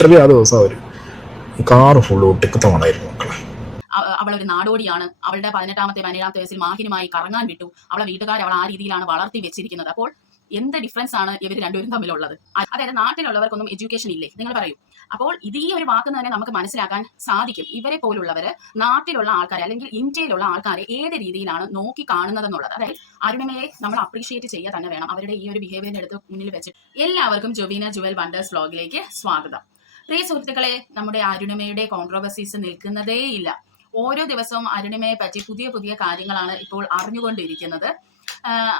Literally ആ ദിവസം അവർ car full ഒട്ടിക്കത്തവണായിരുന്നു മക്കളെ. അവളൊരു നാടോടിയാണ്. അവളുടെ 17ാമത്തെ വയസ്സിൽ മാഹിനുമായി കറങ്ങാൻ വിട്ടു. അവളെ വീട്ടുകാർ അവൾ ആ രീതിയിലാണ് വളർത്തി വെച്ചിരിക്കുന്നത്. അപ്പോൾ എന്ത് ഡിഫറൻസ് ആണ് ഇവർ രണ്ടുപേരും തമ്മിലുള്ളത്? അതായത് നാട്ടിലുള്ളവർക്കൊന്നും എഡ്യൂക്കേഷൻ ഇല്ലേ? നിങ്ങൾ പറയൂ. അപ്പോൾ ഈ ഒരു വാക്ക് തന്നെ നമുക്ക് മനസ്സിലാക്കാൻ സാധിക്കും. ഇവരെ പോലുള്ളവര് നാട്ടിലുള്ള ആൾക്കാരെ അല്ലെങ്കിൽ ഇന്ത്യയിലുള്ള ആൾക്കാരെ ഏത് രീതിയിലാണ് നോക്കി കാണുന്നതെന്നുള്ളത്. അതായത് അരുണിമയെ നമ്മൾ അപ്രീഷിയേറ്റ് ചെയ്യുക തന്നെ വേണം. അവരുടെ ഈ ഒരു ബിഹേവിയറിന്റെ അടുത്ത് മുന്നിൽ വെച്ച് എല്ലാവർക്കും ജൊബീന ജുവൽ വണ്ടേഴ്സ് വ്ലോഗിലേക്ക് സ്വാഗതം. പ്രിയ സുഹൃത്തുക്കളെ, നമ്മുടെ അരുണിമയുടെ കോൺട്രോവേഴ്സീസ് നിൽക്കുന്നതേ ഇല്ല. ഓരോ ദിവസവും അരുണിമയെ പറ്റി പുതിയ പുതിയ കാര്യങ്ങളാണ് ഇപ്പോൾ അറിഞ്ഞുകൊണ്ടിരിക്കുന്നത്.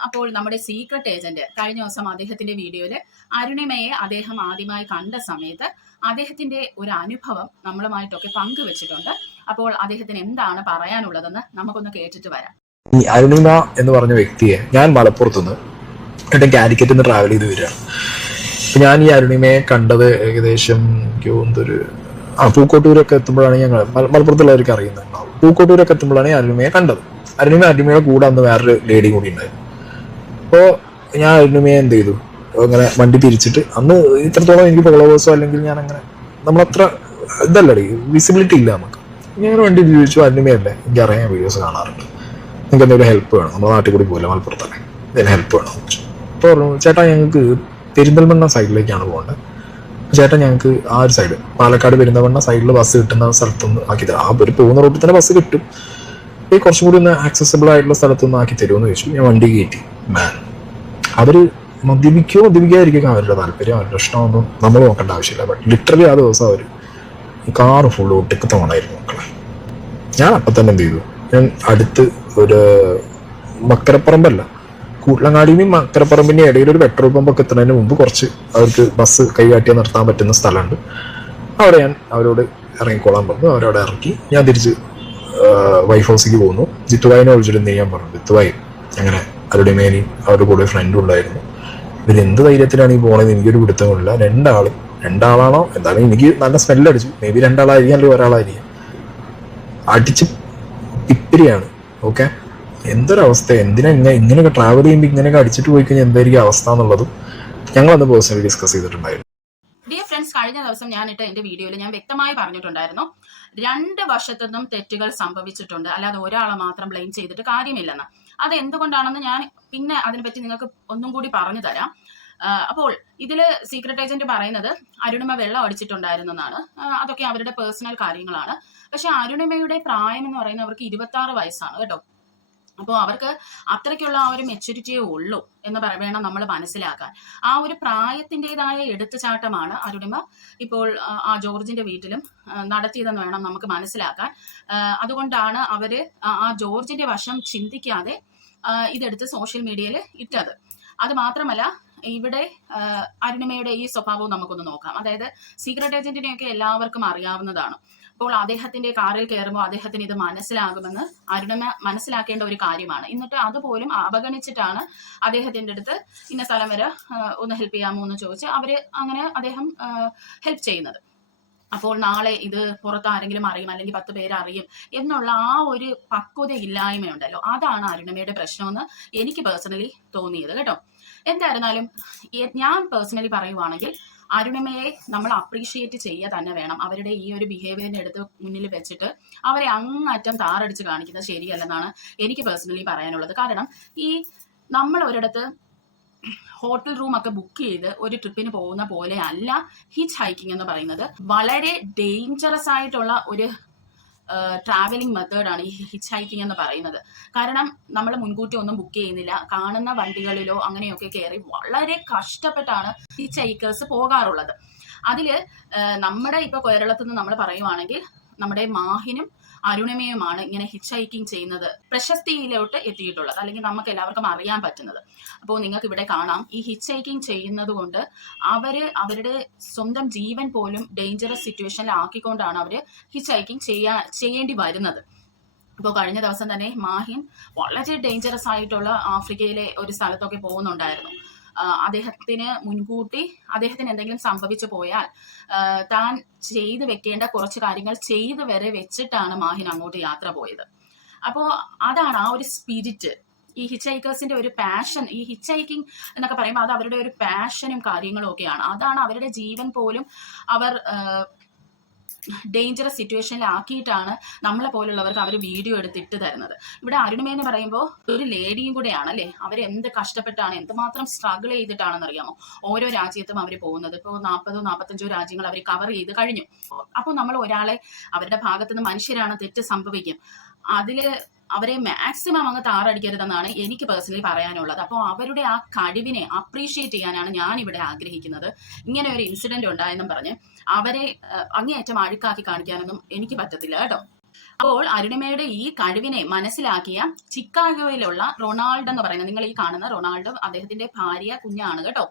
അപ്പോൾ നമ്മുടെ സീക്രട്ട് ഏജന്റ് കഴിഞ്ഞ ദിവസം അദ്ദേഹത്തിന്റെ വീഡിയോയിൽ അരുണിമയെ അദ്ദേഹം ആദ്യമായി കണ്ട സമയത്ത് അദ്ദേഹത്തിന്റെ ഒരു അനുഭവം നമ്മളുമായിട്ടൊക്കെ പങ്കുവെച്ചിട്ടുണ്ട്. അപ്പോൾ അദ്ദേഹത്തിന് എന്താണ് പറയാനുള്ളതെന്ന് നമുക്കൊന്ന് കേട്ടിട്ട് വരാം. ഈ അരുണിമ എന്ന് പറഞ്ഞ വ്യക്തിയെ ഞാൻ മലപ്പുറത്തുനിന്ന് കാലിക്കറ്റിൽ നിന്ന് ട്രാവൽ ചെയ്ത് വരികയാണ്. ഞാൻ ഈ അരുണിമയെ കണ്ടത് ഏകദേശം എനിക്ക് തോന്നുന്നൊരു പൂക്കോട്ടൂരൊക്കെ എത്തുമ്പോഴാണ് ഞങ്ങൾ മലപ്പുറത്തുള്ളവർക്ക് അറിയുന്നുണ്ടാവും. പൂക്കോട്ടൂരൊക്കെ എത്തുമ്പോഴാണ് അരുണിമയെ കണ്ടത്. അരുണിമയുടെ കൂടെ അന്ന് വേറൊരു ലേഡി കൂടി ഉണ്ടായിരുന്നു. അപ്പോൾ ഞാൻ അരുണിമയെ എന്ത് ചെയ്തു, അങ്ങനെ വണ്ടി തിരിച്ചിട്ട്, അന്ന് ഇത്രത്തോളം എനിക്ക് ഫോളോവേഴ്സോ അല്ലെങ്കിൽ ഞാൻ അങ്ങനെ നമ്മളത്ര ഇതല്ലേ വിസിബിലിറ്റി ഇല്ല നമുക്ക്. ഞാൻ വണ്ടി തിരിച്ചു, അരുണിമയല്ലേ എനിക്ക് അറിയാൻ വീഡിയോസ് കാണാറുണ്ട്, നിങ്ങൾക്ക് എന്തെങ്കിലും ഹെൽപ്പ് വേണം, നമ്മുടെ നാട്ടിൽ കൂടി പോകില്ല മലപ്പുറത്തല്ലേ, എന്തെങ്കിലും ഹെൽപ്പ് വേണം. അപ്പോൾ പറഞ്ഞു, ചേട്ടാ ഞങ്ങൾക്ക് പെരിന്തൽമണ്ണ സൈഡിലേക്കാണ് പോകേണ്ടത്, ചേട്ടൻ ഞങ്ങൾക്ക് ആ ഒരു സൈഡ് പാലക്കാട് പെരിന്തൽമണ്ണ സൈഡിൽ ബസ് കിട്ടുന്ന സ്ഥലത്തൊന്ന് ആക്കി തരാം. ആ ഒരു പോകുന്ന റൂട്ടിൽ തന്നെ ബസ് കിട്ടും, ഈ കുറച്ചും കൂടി ഒന്ന് ആക്സസിബിൾ ആയിട്ടുള്ള സ്ഥലത്തൊന്ന് ആക്കി തരുമെന്ന് ചോദിച്ചു. ഞാൻ വണ്ടി കയറ്റി. അവര് മദ്യപിക്കാതിരിക്കും അവരുടെ താല്പര്യം, അവരുടെ ഇഷ്ടമൊന്നും നമ്മൾ നോക്കേണ്ട ആവശ്യമില്ല. ബട്ട് ലിറ്ററലി ആ ദിവസം അവർ കാറ് ഫുള്ള് ഒട്ടിക്കത്തവണായിരുന്നു മക്കളെ. ഞാൻ അപ്പം തന്നെ എന്ത് ചെയ്തു, ഞാൻ അടുത്ത് ഒരു മക്കരപ്പറമ്പല്ല, കൂട്ടലങ്ങാടിയും മക്കരപ്പറമ്പിന്റെ ഇടയിൽ ഒരു പെട്രോൾ പമ്പൊക്കെ എത്തുന്നതിന് മുമ്പ് കുറച്ച് അവർക്ക് ബസ് കൈകാട്ടിയാൽ നിർത്താൻ പറ്റുന്ന സ്ഥലമുണ്ട്. അവിടെ ഞാൻ അവരോട് ഇറങ്ങിക്കോളാൻ പറഞ്ഞു. അവരവിടെ ഇറക്കി. ഞാൻ തിരിച്ച് വൈഫ് ഹൗസിലേക്ക് പോകുന്നു. ജിത്തുവായിനെ വിളിച്ചിട്ട് ചെയ്യാൻ പറഞ്ഞു. ജിത്തുവായി അങ്ങനെ അരുണിമേനി അവരുടെ കൂടെ ഫ്രണ്ടും ഉണ്ടായിരുന്നു. ഇവരെന്ത് ധൈര്യത്തിലാണ് ഈ പോണത് എനിക്കൊരു പിടുത്തമില്ല. രണ്ടാളാണോ എന്തായാലും എനിക്ക് നല്ല സ്മെല്ലടിച്ചു. മേ ബി രണ്ടാളായിരിക്കും അല്ലെങ്കിൽ ഒരാളായിരിക്കും. അടിച്ച് പിപ്പിരിയാണ്. ഓക്കെ, എന്തൊരവസ്ഥ, ഇങ്ങനെയൊക്കെ ട്രാവൽ ചെയ്യുമ്പോൾ ഇങ്ങനെയൊക്കെ അടിച്ചിട്ട് പോയി കഴിഞ്ഞാൽ എന്തായിരിക്കും അവസ്ഥ എന്നുള്ളതും ഞങ്ങളന്ന് പേഴ്സണലി ഡിസ്കസ് ചെയ്തിട്ടുണ്ടായിരുന്നു. ഡിയർ ഫ്രണ്ട്സ്, കഴിഞ്ഞ ദിവസം ഞാൻ എന്റെ വീഡിയോയിൽ ഞാൻ വ്യക്തമായി പറഞ്ഞിട്ടുണ്ടായിരുന്നു, 2 വശത്തുനിന്നും തെറ്റുകൾ സംഭവിച്ചിട്ടുണ്ട്, അല്ലാതെ ഒരാളെ മാത്രം ബ്ലെയിം ചെയ്തിട്ട് കാര്യമില്ലെന്ന്. അത് എന്തുകൊണ്ടാണെന്ന് ഞാൻ പിന്നെ അതിനെപ്പറ്റി നിങ്ങൾക്ക് ഒന്നും കൂടി പറഞ്ഞു തരാം. അപ്പോൾ ഇതില് സീക്രട്ട് ഏജന്റ് പറയുന്നത് അരുണിമ വെള്ളം അടിച്ചിട്ടുണ്ടായിരുന്നു എന്നാണ്. അതൊക്കെ അവരുടെ പേഴ്സണൽ കാര്യങ്ങളാണ്. പക്ഷെ അരുണിമയുടെ പ്രായം എന്ന് പറയുന്നത് അവർക്ക് 26 വയസ്സാണ് കേട്ടോ. അപ്പോൾ അവർക്ക് അത്രയ്ക്കുള്ള ആ ഒരു മെച്യൂരിറ്റിയേ ഉള്ളൂ എന്ന് വേണം നമ്മൾ മനസ്സിലാക്കാൻ. ആ ഒരു പ്രായത്തിൻ്റെതായ എടുത്തുചാട്ടമാണ് അരുണിമ ഇപ്പോൾ ആ ജോർജിന്റെ വീട്ടിലും നടത്തിയതെന്ന് വേണം നമുക്ക് മനസ്സിലാക്കാൻ. അതുകൊണ്ടാണ് അവര് ആ ജോർജിന്റെ വശം ചിന്തിക്കാതെ ഇതെടുത്ത് സോഷ്യൽ മീഡിയയിൽ ഇട്ടത്. അത് മാത്രമല്ല, ഇവിടെ അരുണിമയുടെ ഈ സ്വഭാവവും നമുക്കൊന്ന് നോക്കാം. അതായത് സീക്രട്ട് ഏജന്റിനെയൊക്കെ എല്ലാവർക്കും അറിയാവുന്നതാണ്. അപ്പോൾ അദ്ദേഹത്തിന്റെ കാറിൽ കയറുമ്പോൾ അദ്ദേഹത്തിന് ഇത് മനസ്സിലാകുമെന്ന് അരുണിമ മനസ്സിലാക്കേണ്ട ഒരു കാര്യമാണ്. എന്നിട്ട് അതുപോലും അവഗണിച്ചിട്ടാണ് അദ്ദേഹത്തിന്റെ അടുത്ത് ഇന്ന സ്ഥലം വരെ ഒന്ന് ഹെൽപ്പ് ചെയ്യാമോ എന്ന് ചോദിച്ച് അദ്ദേഹം ഹെൽപ്പ് ചെയ്യുന്നത്. അപ്പോൾ നാളെ ഇത് പുറത്ത് ആരെങ്കിലും അറിയും, അല്ലെങ്കിൽ 10 പേര് അറിയും എന്നുള്ള ആ ഒരു പക്വത ഇല്ലായ്മയുണ്ടല്ലോ, അതാണ് അരുണിമയുടെ പ്രശ്നമെന്ന് എനിക്ക് പേഴ്സണലി തോന്നിയത് കേട്ടോ. എന്തായിരുന്നാലും ഞാൻ പേഴ്സണലി പറയുവാണെങ്കിൽ അരുണിമയെ നമ്മൾ അപ്രീഷിയേറ്റ് ചെയ്യുക തന്നെ വേണം. അവരുടെ ഈ ഒരു ബിഹേവിയറിന്റെ അടുത്ത് മുന്നിൽ വെച്ചിട്ട് അവരെ അങ്ങറ്റം താറടിച്ച് കാണിക്കുന്നത് ശരിയല്ലെന്നാണ് എനിക്ക് പേഴ്സണലി പറയാനുള്ളത്. കാരണം നമ്മൾ ഒരിടത്ത് ഹോട്ടൽ റൂം ഒക്കെ ബുക്ക് ചെയ്ത് ഒരു ട്രിപ്പിന് പോകുന്ന പോലെ അല്ല ഹിച്ച് ഹൈക്കിംഗ് എന്ന് പറയുന്നത്. വളരെ ഡേഞ്ചറസ് ആയിട്ടുള്ള ഒരു ട്രാവലിംഗ് മെത്തേഡാണ് ഈ ഹിച്ച് ഹൈക്കിംഗ് എന്ന് പറയുന്നത്. കാരണം നമ്മൾ മുൻകൂട്ടി ഒന്നും ബുക്ക് ചെയ്യുന്നില്ല, കാണുന്ന വണ്ടികളിലോ അങ്ങനെയൊക്കെ കയറി വളരെ കഷ്ടപ്പെട്ടാണ് ഹിച്ച് ഹൈക്കേഴ്സ് പോകാറുള്ളത്. അതില് നമ്മുടെ ഇപ്പൊ കേരളത്തിൽ നിന്ന് നമ്മൾ പറയുവാണെങ്കിൽ നമ്മുടെ മാഹിനും അരുണിമയുമാണ് ഇങ്ങനെ ഹിച്ച് ഹൈക്കിംഗ് ചെയ്യുന്നത് പ്രശസ്തിയിലോട്ട് എത്തിയിട്ടുള്ളത്, അല്ലെങ്കിൽ നമുക്ക് എല്ലാവർക്കും അറിയാൻ പറ്റുന്നത്. അപ്പോൾ നിങ്ങൾക്ക് ഇവിടെ കാണാം, ഈ ഹിച്ച് ഹൈക്കിംഗ് ചെയ്യുന്നത് കൊണ്ട് അവരുടെ സ്വന്തം ജീവൻ പോലും ഡേഞ്ചറസ് സിറ്റുവേഷനിൽ ആക്കിക്കൊണ്ടാണ് അവര് ഹിച്ച് ഹൈക്കിംഗ് ചെയ്യേണ്ടി വരുന്നത്. ഇപ്പോൾ കഴിഞ്ഞ ദിവസം തന്നെ മാഹിൻ വളരെ ഡേഞ്ചറസ് ആയിട്ടുള്ള ആഫ്രിക്കയിലെ ഒരു സ്ഥലത്തൊക്കെ പോകുന്നുണ്ടായിരുന്നു. അദ്ദേഹത്തിന് മുൻകൂട്ടി അദ്ദേഹത്തിന് എന്തെങ്കിലും സംഭവിച്ചു പോയാൽ താൻ ചെയ്തു വെക്കേണ്ട കുറച്ച് കാര്യങ്ങൾ ചെയ്തു വരെ വെച്ചിട്ടാണ് മാഹിൻ അങ്ങോട്ട് യാത്ര പോയത്. അപ്പോൾ അതാണ് ആ ഒരു സ്പിരിറ്റ്. ഈ ഹിച്ച് ഹൈക്കേഴ്സിന്റെ ഒരു പാഷൻ, ഈ ഹിച്ച് ഹൈക്കിംഗ് എന്നൊക്കെ പറയുമ്പോൾ അത് അവരുടെ ഒരു പാഷനും കാര്യങ്ങളും ഒക്കെയാണ്. അതാണ് അവരുടെ ജീവൻ പോലും അവർ ഡേഞ്ചറസ് സിറ്റുവേഷനിലാക്കിയിട്ടാണ് നമ്മളെ പോലുള്ളവർക്ക് അവർ വീഡിയോ എടുത്തിട്ട് തരുന്നത്. ഇവിടെ അരുണിമ എന്ന് പറയുമ്പോൾ ഒരു ലേഡിയും കൂടെയാണ് അല്ലേ. അവരെന്ത് കഷ്ടപ്പെട്ടാണ്, എന്തുമാത്രം സ്ട്രഗിൾ ചെയ്തിട്ടാണെന്ന് അറിയാമോ ഓരോ രാജ്യത്തും അവർ പോകുന്നത്. ഇപ്പോൾ 40-45 രാജ്യങ്ങൾ അവർ കവർ ചെയ്ത് കഴിഞ്ഞു. അപ്പോൾ നമ്മൾ ഒരാളെ അവരുടെ ഭാഗത്തുനിന്ന് മനുഷ്യരാണ്, തെറ്റ് സംഭവിക്കും, അതില് അവരെ മാക്സിമം അങ്ങ് താറടിക്കരുതെന്നാണ് എനിക്ക് പേഴ്സണലി പറയാനുള്ളത്. അപ്പോൾ അവരുടെ ആ കഴിവിനെ അപ്രീഷിയേറ്റ് ചെയ്യാനാണ് ഞാൻ ഇവിടെ ആഗ്രഹിക്കുന്നത്. ഇങ്ങനെ ഒരു ഇൻസിഡന്റ് ഉണ്ടായെന്നും പറഞ്ഞ് അവരെ അങ്ങേയറ്റം അഴുക്കാക്കി കാണിക്കാനൊന്നും എനിക്ക് പറ്റത്തില്ല കേട്ടോ. അപ്പോൾ അരുണിമയുടെ ഈ കഴിവിനെ മനസ്സിലാക്കിയ ചിക്കാഗോയിലുള്ള റൊണാൾഡോ എന്ന് പറയുന്നത്, നിങ്ങൾ ഈ കാണുന്ന റൊണാൾഡോ അദ്ദേഹത്തിന്റെ ഭാര്യ കുഞ്ഞാണ് കേട്ടോ.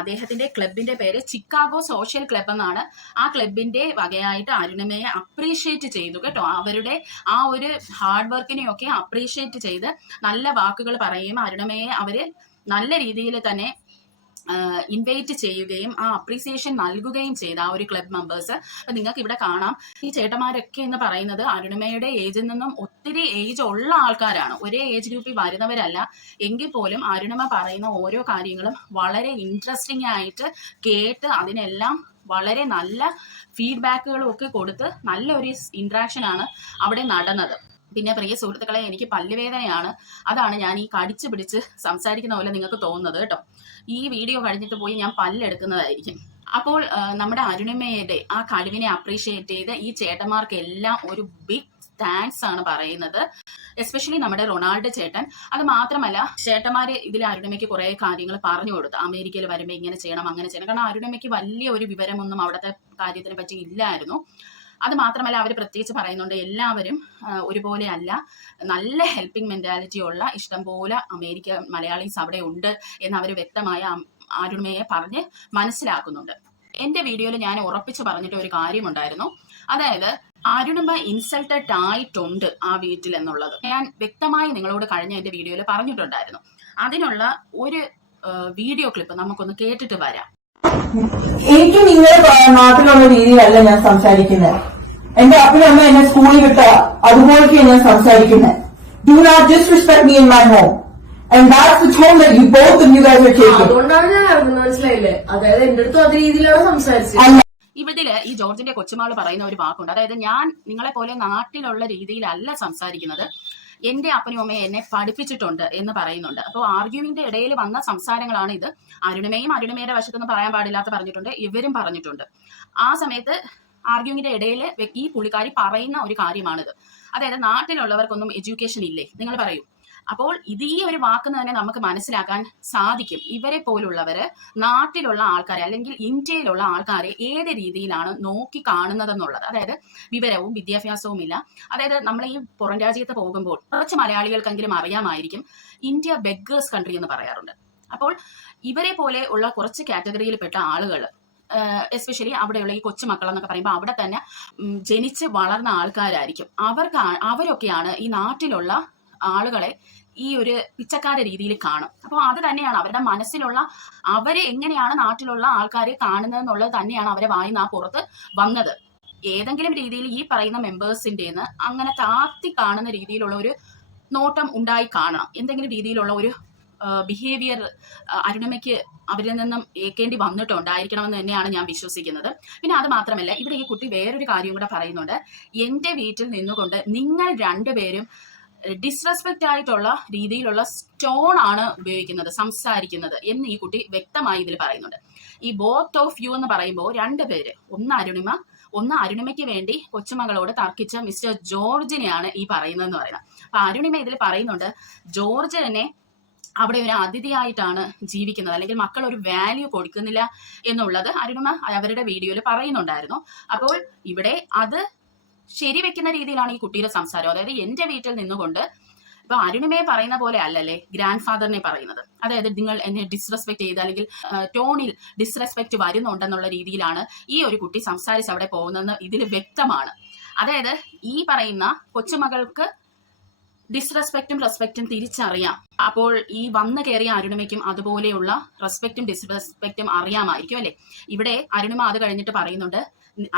അദ്ദേഹത്തിന്റെ ക്ലബിന്റെ പേര് ചിക്കാഗോ സോഷ്യൽ ക്ലബ് എന്നാണ്. ആ ക്ലബിന്റെ വകയായിട്ട് അരുണിമയെ അപ്രീഷിയേറ്റ് ചെയ്തു കേട്ടോ. അവരുടെ ആ ഒരു ഹാർഡ് വർക്കിനെയൊക്കെ അപ്രീഷിയേറ്റ് ചെയ്ത് നല്ല വാക്കുകൾ പറയുകയും അരുണിമയെ അവര് നല്ല രീതിയിൽ തന്നെ ഇൻവൈറ്റ് ചെയ്യുകയും ആ അപ്രീസിയേഷൻ നൽകുകയും ചെയ്ത ആ ഒരു ക്ലബ് മെമ്പേഴ്സ്. അപ്പൊ നിങ്ങൾക്ക് ഇവിടെ കാണാം, ഈ ചേട്ടന്മാരൊക്കെ എന്ന് പറയുന്നത് അരുണിമയുടെ ഏജിൽ നിന്നും ഒത്തിരി ഏജ് ഉള്ള ആൾക്കാരാണ്, ഒരേ ഏജ് ഗ്രൂപ്പിൽ വരുന്നവരല്ല. എങ്കിൽ പോലും അരുണിമ പറയുന്ന ഓരോ കാര്യങ്ങളും വളരെ ഇൻട്രസ്റ്റിംഗ് ആയിട്ട് കേട്ട് അതിനെല്ലാം വളരെ നല്ല ഫീഡ്ബാക്കുകളും ഒക്കെ കൊടുത്ത് നല്ലൊരു ഇന്ററാക്ഷൻ ആണ് അവിടെ നടന്നത്. പിന്നെ പ്രിയ സുഹൃത്തുക്കളെ, എനിക്ക് പല്ലുവേദനയാണ്. അതാണ് ഞാൻ ഈ കടിച്ചു പിടിച്ച് സംസാരിക്കുന്ന പോലെ നിങ്ങൾക്ക് തോന്നുന്നത് കേട്ടോ. ഈ വീഡിയോ കഴിഞ്ഞിട്ട് പോയി ഞാൻ പല്ലെടുക്കുന്നതായിരിക്കും. അപ്പോൾ നമ്മുടെ അരുണിമയുടെ ആ കഴിവിനെ അപ്രീഷിയേറ്റ് ചെയ്ത് ഈ ചേട്ടന്മാർക്കെല്ലാം ഒരു ബിഗ് താങ്ക്സ് ആണ് പറയുന്നത്. എസ്പെഷ്യലി നമ്മുടെ റൊണാൾഡോ ചേട്ടൻ. അത് മാത്രമല്ല, ചേട്ടന്മാര് ഇതിൽ അരുണിമയ്ക്ക് കുറെ കാര്യങ്ങൾ പറഞ്ഞു കൊടുത്തു. അമേരിക്കയിൽ വരുമ്പോൾ ഇങ്ങനെ ചെയ്യണം, അങ്ങനെ ചെയ്യണം. കാരണം അരുണിമയ്ക്ക് വലിയ ഒരു വിവരമൊന്നും അവിടുത്തെ കാര്യത്തിനെ പറ്റി ഇല്ലായിരുന്നു. അത് മാത്രമല്ല, അവർ പ്രത്യേകിച്ച് പറയുന്നുണ്ട് എല്ലാവരും ഒരുപോലെ അല്ല, നല്ല ഹെൽപ്പിംഗ് മെന്റാലിറ്റി ഉള്ള ഇഷ്ടംപോലെ അമേരിക്ക മലയാളീസ് അവിടെ ഉണ്ട് എന്ന് അവർ വ്യക്തമായ അരുണിമയെ പറഞ്ഞ് മനസ്സിലാക്കുന്നുണ്ട്. എന്റെ വീഡിയോയിൽ ഞാൻ ഉറപ്പിച്ച് പറഞ്ഞിട്ട് ഒരു കാര്യമുണ്ടായിരുന്നു, അതായത് അരുണിമ ഇൻസൾട്ടഡ് ആയിട്ടുണ്ട് ആ വീട്ടിൽ എന്നുള്ളത് ഞാൻ വ്യക്തമായി നിങ്ങളോട് കഴിഞ്ഞ എന്റെ വീഡിയോയിൽ പറഞ്ഞിട്ടുണ്ടായിരുന്നു. അതിനുള്ള ഒരു വീഡിയോ ക്ലിപ്പ് നമുക്കൊന്ന് കേട്ടിട്ട് വരാം. എനിക്ക് നിങ്ങളുടെ നാട്ടിലുള്ള രീതിയിലല്ല ഞാൻ സംസാരിക്കുന്നത്. എന്റെ അപ്പനും അമ്മ എന്നെ സ്കൂളിൽ വിട്ട അതുപോലെയൊക്കെയാണ് ഞാൻ സംസാരിക്കുന്നത്. Do not disrespect me in my home. And that's the tone that you both of you guys are taking. അതുകൊണ്ടാണ് ഞാൻ അറിഞ്ഞത്, മനസ്സിലായില്ലേ? അതായത് എന്റെ അടുത്തും അതേ രീതിയിലാണ് സംസാരിച്ചത്. ഇവിടെ ഈ ജോർജിന്റെ കൊച്ചുമാള് പറയുന്ന ഒരു വാക്കുണ്ട്, അതായത് ഞാൻ നിങ്ങളെ പോലെ നാട്ടിലുള്ള രീതിയിലല്ല സംസാരിക്കുന്നത്, എന്റെ അപ്പനും അമ്മയും എന്നെ പഠിപ്പിച്ചിട്ടുണ്ട് എന്ന് പറയുന്നുണ്ട്. അപ്പോൾ ആർഗ്യുവിന്റെ ഇടയിൽ വന്ന സംസാരങ്ങളാണ് ഇത്. അരുണിമയും അരുണിമയുടെ വശത്തൊന്നും പറയാൻ പാടില്ലാത്ത പറഞ്ഞിട്ടുണ്ട്, ഇവരും പറഞ്ഞിട്ടുണ്ട്. ആ സമയത്ത് ആർഗ്യുവിന്റെ ഇടയിൽ ഈ പുള്ളിക്കാരി പറയുന്ന ഒരു കാര്യമാണിത്. അതായത് നാട്ടിലുള്ളവർക്കൊന്നും എഡ്യൂക്കേഷൻ ഇല്ലേ, നിങ്ങൾ പറയൂ. അപ്പോൾ ഇത് ഈ ഒരു വാക്ക് തന്നെ നമുക്ക് മനസ്സിലാക്കാൻ സാധിക്കും. ഇവരെ പോലുള്ളവര് നാട്ടിലുള്ള ആൾക്കാരെ അല്ലെങ്കിൽ ഇന്ത്യയിലുള്ള ആൾക്കാരെ ഏത് രീതിയിലാണ് നോക്കി കാണുന്നതെന്നുള്ളത്. അതായത് വിവരവും വിദ്യാഭ്യാസവും ഇല്ല. അതായത് നമ്മൾ ഈ പുറം രാജ്യത്ത് പോകുമ്പോൾ കുറച്ച് മലയാളികൾക്കെങ്കിലും അറിയാമായിരിക്കും, ഇന്ത്യ ബെഗേഴ്സ് കൺട്രി എന്ന് പറയാറുണ്ട്. അപ്പോൾ ഇവരെ പോലെ ഉള്ള കുറച്ച് കാറ്റഗറിയിൽപ്പെട്ട ആളുകൾ, എസ്പെഷ്യലി അവിടെയുള്ള ഈ കൊച്ചുമക്കൾ എന്നൊക്കെ പറയുമ്പോൾ അവിടെ തന്നെ ജനിച്ച് വളർന്ന ആൾക്കാരായിരിക്കും. അവരൊക്കെയാണ് ഈ നാട്ടിലുള്ള ആളുകളെ ഈ ഒരു പിച്ചക്കാര രീതിയിൽ കാണും. അപ്പോൾ അത് തന്നെയാണ് അവരുടെ മനസ്സിലുള്ള, അവരെ എങ്ങനെയാണ് നാട്ടിലുള്ള ആൾക്കാരെ കാണുന്നതെന്നുള്ളത് തന്നെയാണ് അവരെ വായിന്ന് ആ പുറത്ത് വന്നത്. ഏതെങ്കിലും രീതിയിൽ ഈ പറയുന്ന മെമ്പേഴ്സിൻ്റെന്ന് അങ്ങനെ താത്തി കാണുന്ന രീതിയിലുള്ള ഒരു നോട്ടം ഉണ്ടായി കാണണം. എന്തെങ്കിലും രീതിയിലുള്ള ഒരു ബിഹേവിയർ അരുണിമയ്ക്ക് അവരിൽ നിന്നും ഏൽക്കേണ്ടി വന്നിട്ടുണ്ടായിരിക്കണമെന്ന് തന്നെയാണ് ഞാൻ വിശ്വസിക്കുന്നത്. പിന്നെ അത് മാത്രമല്ല, ഇവിടെ ഈ കുട്ടി വേറൊരു കാര്യം കൂടെ പറയുന്നുണ്ട്. എൻ്റെ വീട്ടിൽ നിന്നുകൊണ്ട് നിങ്ങൾ രണ്ടുപേരും ഡിസ്റെസ്പെക്റ്റ് ആയിട്ടുള്ള രീതിയിലുള്ള സ്റ്റോൺ ആണ് ഉപയോഗിക്കുന്നത്, സംസാരിക്കുന്നത് എന്ന് ഈ കുട്ടി വ്യക്തമായി ഇതിൽ പറയുന്നുണ്ട്. ഈ ബോത്ത് ഓഫ് യു എന്ന് പറയുമ്പോൾ രണ്ടുപേര്, ഒന്ന് അരുണിമ, ഒന്ന് അരുണിമയ്ക്ക് വേണ്ടി കൊച്ചുമകളോട് തർക്കിച്ച മിസ്റ്റർ ജോർജിനെയാണ് ഈ പറയുന്നതെന്ന് പറയുന്നത്. അപ്പൊ അരുണിമ ഇതിൽ പറയുന്നുണ്ട്, ജോർജ് തന്നെ അവിടെ ഒരു അതിഥിയായിട്ടാണ് ജീവിക്കുന്നത്, അല്ലെങ്കിൽ മക്കൾ ഒരു വാല്യൂ കൊടുക്കുന്നില്ല എന്നുള്ളത് അരുണിമ അവരുടെ വീഡിയോയിൽ പറയുന്നുണ്ടായിരുന്നു. അപ്പോൾ ഇവിടെ അത് ശരിവെക്കുന്ന രീതിയിലാണ് ഈ കുട്ടിയുടെ സംസാരം. അതായത് എന്റെ വീട്ടിൽ നിന്നുകൊണ്ട് ഇപ്പൊ അരുണിമയെ പറയുന്ന പോലെ അല്ലല്ലേ ഗ്രാൻഡ് ഫാദറിനെ പറയുന്നത്. അതായത് നിങ്ങൾ എന്നെ ഡിസ്റെസ്പെക്ട് ചെയ്ത് അല്ലെങ്കിൽ ടോണിൽ ഡിസ്റെസ്പെക്ട് വരുന്നുണ്ടെന്നുള്ള രീതിയിലാണ് ഈ ഒരു കുട്ടി സംസാരിച്ച് അവിടെ പോകുന്നതെന്ന് ഇതിൽ വ്യക്തമാണ്. അതായത് ഈ പറയുന്ന കൊച്ചുമകൾക്ക് ഡിസ്റെസ്പെക്റ്റും റെസ്പെക്റ്റും തിരിച്ചറിയാം. അപ്പോൾ ഈ വന്നു കയറിയ അരുണിമയ്ക്കും അതുപോലെയുള്ള റെസ്പെക്റ്റും ഡിസ്റെസ്പെക്റ്റും അറിയാമായിരിക്കും അല്ലെ. ഇവിടെ അരുണിമ അത് കഴിഞ്ഞിട്ട് പറയുന്നുണ്ട്,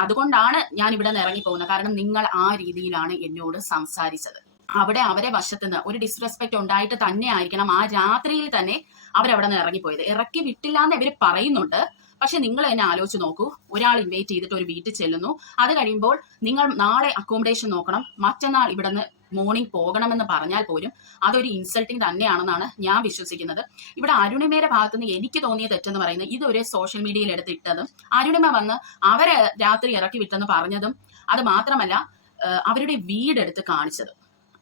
അതുകൊണ്ടാണ് ഞാൻ ഇവിടെ നിന്ന് ഇറങ്ങി പോകുന്നത്, കാരണം നിങ്ങൾ ആ രീതിയിലാണ് എന്നോട് സംസാരിച്ചത്. അവിടെ അവരെ വശത്തുനിന്ന് ഒരു ഡിസ്റെസ്പെക്ട് ഉണ്ടായിട്ട് തന്നെ ആയിരിക്കണം ആ രാത്രിയിൽ തന്നെ അവരവിടെ നിന്ന് ഇറങ്ങിപ്പോയത്. ഇറക്കി വിട്ടില്ല എന്ന് ഇവർ പറയുന്നുണ്ട്. പക്ഷെ നിങ്ങൾ തന്നെ ആലോചിച്ച് നോക്കൂ, ഒരാൾ ഇൻവൈറ്റ് ചെയ്തിട്ട് ഒരു വീട്ടിൽ ചെല്ലുന്നു, അത് കഴിയുമ്പോൾ നിങ്ങൾ നാളെ അക്കോമഡേഷൻ നോക്കണം, മറ്റന്നാൾ ഇവിടെ നിന്ന് മോർണിംഗ് പോകണമെന്ന് പറഞ്ഞാൽ പോലും അതൊരു ഇൻസൾട്ടിങ് തന്നെയാണെന്നാണ് ഞാൻ വിശ്വസിക്കുന്നത്. ഇവിടെ അരുണിമയുടെ ഭാഗത്തുനിന്ന് എനിക്ക് തോന്നിയ തെറ്റെന്ന് പറയുന്നത് ഇതൊരു സോഷ്യൽ മീഡിയയിൽ എടുത്തിട്ടതും അരുണിമ വന്ന് അവരെ രാത്രി ഇറക്കി വിട്ടെന്ന് പറഞ്ഞതും, അത് മാത്രമല്ല അവരുടെ വീടെടുത്ത് കാണിച്ചത്,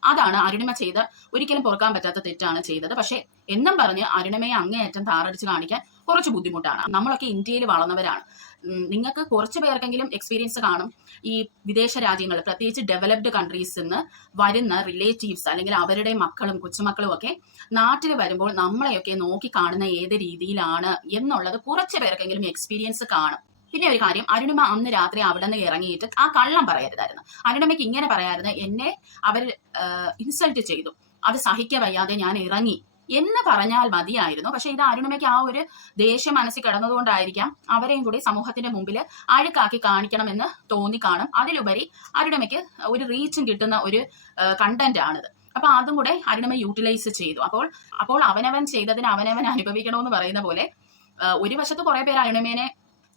അതാണ് അരുണിമ ചെയ്ത ഒരിക്കലും പൊറുക്കാൻ പറ്റാത്ത തെറ്റാണ് ചെയ്തത്. പക്ഷെ എന്നും പറഞ്ഞ് അരുണിമയെ അങ്ങേയറ്റം താറടിച്ച് കാണിക്കാൻ കുറച്ച് ബുദ്ധിമുട്ടാണ്. നമ്മളൊക്കെ ഇന്ത്യയിൽ വളർന്നവരാണ്. നിങ്ങൾക്ക് കുറച്ച് പേർക്കെങ്കിലും എക്സ്പീരിയൻസ് കാണും. ഈ വിദേശ രാജ്യങ്ങൾ, പ്രത്യേകിച്ച് ഡെവലപ്ഡ് കൺട്രീസിൽ നിന്ന് വരുന്ന റിലേറ്റീവ്സ് അല്ലെങ്കിൽ അവരുടെ മക്കളും കൊച്ചുമക്കളും ഒക്കെ നാട്ടിൽ വരുമ്പോൾ നമ്മളെയൊക്കെ നോക്കി കാണുന്ന ഏത് രീതിയിലാണ് എന്നുള്ളത് കുറച്ച് പേർക്കെങ്കിലും എക്സ്പീരിയൻസ് കാണും. പിന്നെ ഒരു കാര്യം, അരുണിമ അന്ന് രാത്രി അവിടെ നിന്ന് ഇറങ്ങിയിട്ട് ആ കള്ളം പറയരുതായിരുന്നു. അരുണിമയ്ക്ക് ഇങ്ങനെ പറയായിരുന്നു, എന്നെ അവർ ഇൻസൾട്ട് ചെയ്തു, അത് സഹിക്ക വയ്യാതെ ഞാൻ ഇറങ്ങി എന്ന് പറഞ്ഞാൽ മതിയായിരുന്നു. പക്ഷെ ഇത് അരുണിമയ്ക്ക് ആ ഒരു ദേഷ്യം മനസ്സിൽ കിടന്നതുകൊണ്ടായിരിക്കാം അവരെയും കൂടി സമൂഹത്തിന്റെ മുമ്പിൽ അഴുക്കാക്കി കാണിക്കണമെന്ന് തോന്നിക്കാണും. അതിലുപരി അരുണിമയ്ക്ക് ഒരു റീച്ചും കിട്ടുന്ന ഒരു കണ്ടന്റ് ആണിത്. അപ്പൊ അതും കൂടെ അരുണിമ യൂട്ടിലൈസ് ചെയ്തു. അപ്പോൾ അവനവൻ ചെയ്തതിന് അവനവൻ അനുഭവിക്കണമെന്ന് പറയുന്ന പോലെ ഒരു വശത്ത് കുറെ പേര് അരുണിമേനെ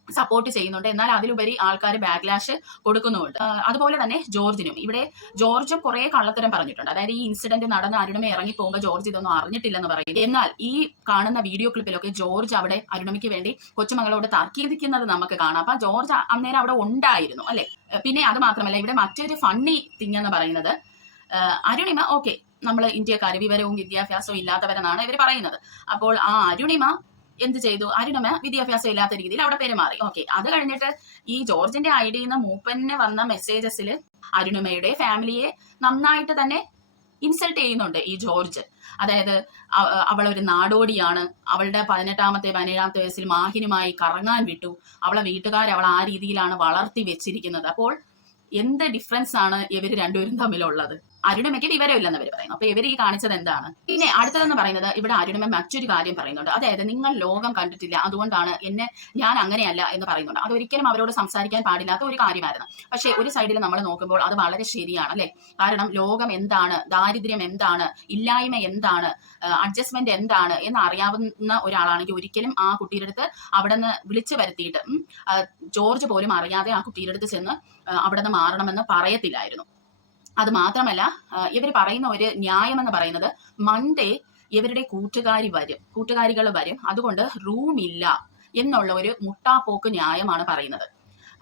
സപ്പോർട്ട് ചെയ്യുന്നുണ്ട്, എന്നാൽ അതിലുപരി ആൾക്കാർ ബാക്ക്ലാഷ് കൊടുക്കുന്നുമുണ്ട്. അതുപോലെ തന്നെ ജോർജിനും, ഇവിടെ ജോർജും കുറെ കള്ളത്തരം പറഞ്ഞിട്ടുണ്ട്. അതായത് ഈ ഇൻസിഡന്റ് നടന്ന് അരുണിമ ഇറങ്ങി പോകുമ്പോൾ ജോർജ് ഇതൊന്നും അറിഞ്ഞിട്ടില്ലെന്ന് പറയും. എന്നാൽ ഈ കാണുന്ന വീഡിയോ ക്ലിപ്പിലൊക്കെ ജോർജ് അവിടെ അരുണിമയ്ക്ക് വേണ്ടി കൊച്ചുമകളോട് തർക്കിക്കുന്നത് നമുക്ക് കാണാം. അപ്പൊ ജോർജ് അന്നേരം അവിടെ ഉണ്ടായിരുന്നു അല്ലെ. പിന്നെ അത് മാത്രമല്ല, ഇവിടെ മറ്റൊരു ഫണ്ണി തിങ് എന്ന് പറയുന്നത്, അരുണിമ ഓക്കെ നമ്മൾ ഇന്ത്യക്കാര് വിവരവും വിദ്യാഭ്യാസവും ഇല്ലാത്തവരെന്നാണ് ഇവർ പറയുന്നത്. അപ്പോൾ ആ അരുണിമ എന്ത് ചെയ്തു? അരുണിമ വിദ്യാഭ്യാസം ഇല്ലാത്ത രീതിയിൽ അവിടെ പെരുമാറി. ഓക്കെ, അത് കഴിഞ്ഞിട്ട് ഈ ജോർജിന്റെ ഐഡിയിൽ നിന്ന് മൂപ്പന് വന്ന മെസ്സേജസിൽ അരുണിമയുടെ ഫാമിലിയെ നന്നായിട്ട് തന്നെ ഇൻസൾട്ട് ചെയ്യുന്നുണ്ട് ഈ ജോർജ്. അതായത് അവളൊരു നാടോടിയാണ്, അവളുടെ 18ാമത്തെ വയസ്സിൽ മാഹിനുമായി കറങ്ങാൻ വിട്ടു, അവളെ വീട്ടുകാർ അവൾ ആ രീതിയിലാണ് വളർത്തി വെച്ചിരിക്കുന്നത്. അപ്പോൾ എന്ത് ഡിഫറൻസ് ആണ് ഇവർ രണ്ടുപേരും തമ്മിലുള്ളത്? അരുണിമയ്ക്ക് വിവരമില്ലെന്ന് അവർ പറയുന്നു. അപ്പൊ ഇവർ ഈ കാണിച്ചത് എന്താണ്? പിന്നെ അടുത്തതെന്ന് പറയുന്നത്, ഇവിടെ അരുണിമ മറ്റൊരു കാര്യം പറയുന്നുണ്ട്. അതായത് നിങ്ങൾ ലോകം കണ്ടിട്ടില്ല, അതുകൊണ്ടാണ് ഞാൻ അങ്ങനെയല്ല എന്ന് പറയുന്നുണ്ട്. അതൊരിക്കലും അവരോട് സംസാരിക്കാൻ പാടില്ലാത്ത ഒരു കാര്യമായിരുന്നു. പക്ഷെ ഒരു സൈഡിൽ നമ്മൾ നോക്കുമ്പോൾ അത് വളരെ ശരിയാണ് അല്ലെ. കാരണം ലോകം എന്താണ്, ദാരിദ്ര്യം എന്താണ്, ഇല്ലായ്മ എന്താണ്, അഡ്ജസ്റ്റ്മെന്റ് എന്താണ് എന്ന് അറിയാവുന്ന ഒരാളാണെങ്കിൽ ഒരിക്കലും ആ കുട്ടിയുടെ അടുത്ത് അവിടെ നിന്ന് വിളിച്ചു വരുത്തിയിട്ട് ജോർജ് പോലും അറിയാതെ ആ കുട്ടിയുടെ അടുത്ത് ചെന്ന് അവിടെ നിന്ന് മാറണമെന്ന് പറയത്തില്ലായിരുന്നു. അത് മാത്രമല്ല, ഇവർ പറയുന്ന ഒരു ന്യായം എന്ന് പറയുന്നത്, മൺഡേ ഇവരുടെ കൂട്ടുകാരികൾ വരും, അതുകൊണ്ട് റൂമില്ല എന്നുള്ള ഒരു മുട്ടാപ്പോക്ക് ന്യായമാണ് പറയുന്നത്.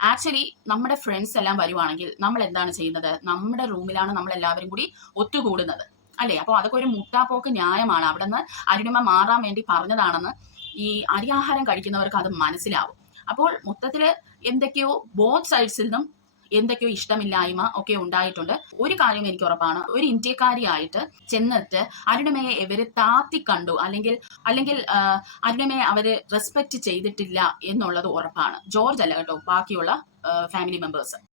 ആക്ച്വലി നമ്മുടെ ഫ്രണ്ട്സ് എല്ലാം വരുവാണെങ്കിൽ നമ്മൾ എന്താണ് ചെയ്യുന്നത്? നമ്മുടെ റൂമിലാണ് നമ്മൾ എല്ലാവരും കൂടി ഒത്തുകൂടുന്നത് അല്ലെ. അപ്പോൾ അതൊക്കെ ഒരു മുട്ടാപ്പോക്ക് ന്യായമാണ്. അവിടെ നിന്ന് അരുണിമ മാറാൻ വേണ്ടി പറഞ്ഞതാണെന്ന് ഈ അരിയാഹാരം കഴിക്കുന്നവർക്ക് അത് മനസ്സിലാവും. അപ്പോൾ മൊത്തത്തില് എന്തൊക്കെയോ ബോത്ത് സൈഡ്സിൽ നിന്നും എന്തൊക്കെയോ ഇഷ്ടമില്ലായ്മ ഒക്കെ ഉണ്ടായിട്ടുണ്ട്. ഒരു കാര്യം എനിക്ക് ഉറപ്പാണ്, ഒരു ഇന്ത്യക്കാരിയായിട്ട് ചെന്നിട്ട് അരുണിമയെ ഇവര് താത്തി കണ്ടു, അല്ലെങ്കിൽ അരുണിമയെ അവര് റെസ്പെക്ട് ചെയ്തിട്ടില്ല എന്നുള്ളത് ഉറപ്പാണ്. ജോർജ് അല്ല കേട്ടോ, ബാക്കിയുള്ള ഫാമിലി മെമ്പേഴ്സ്.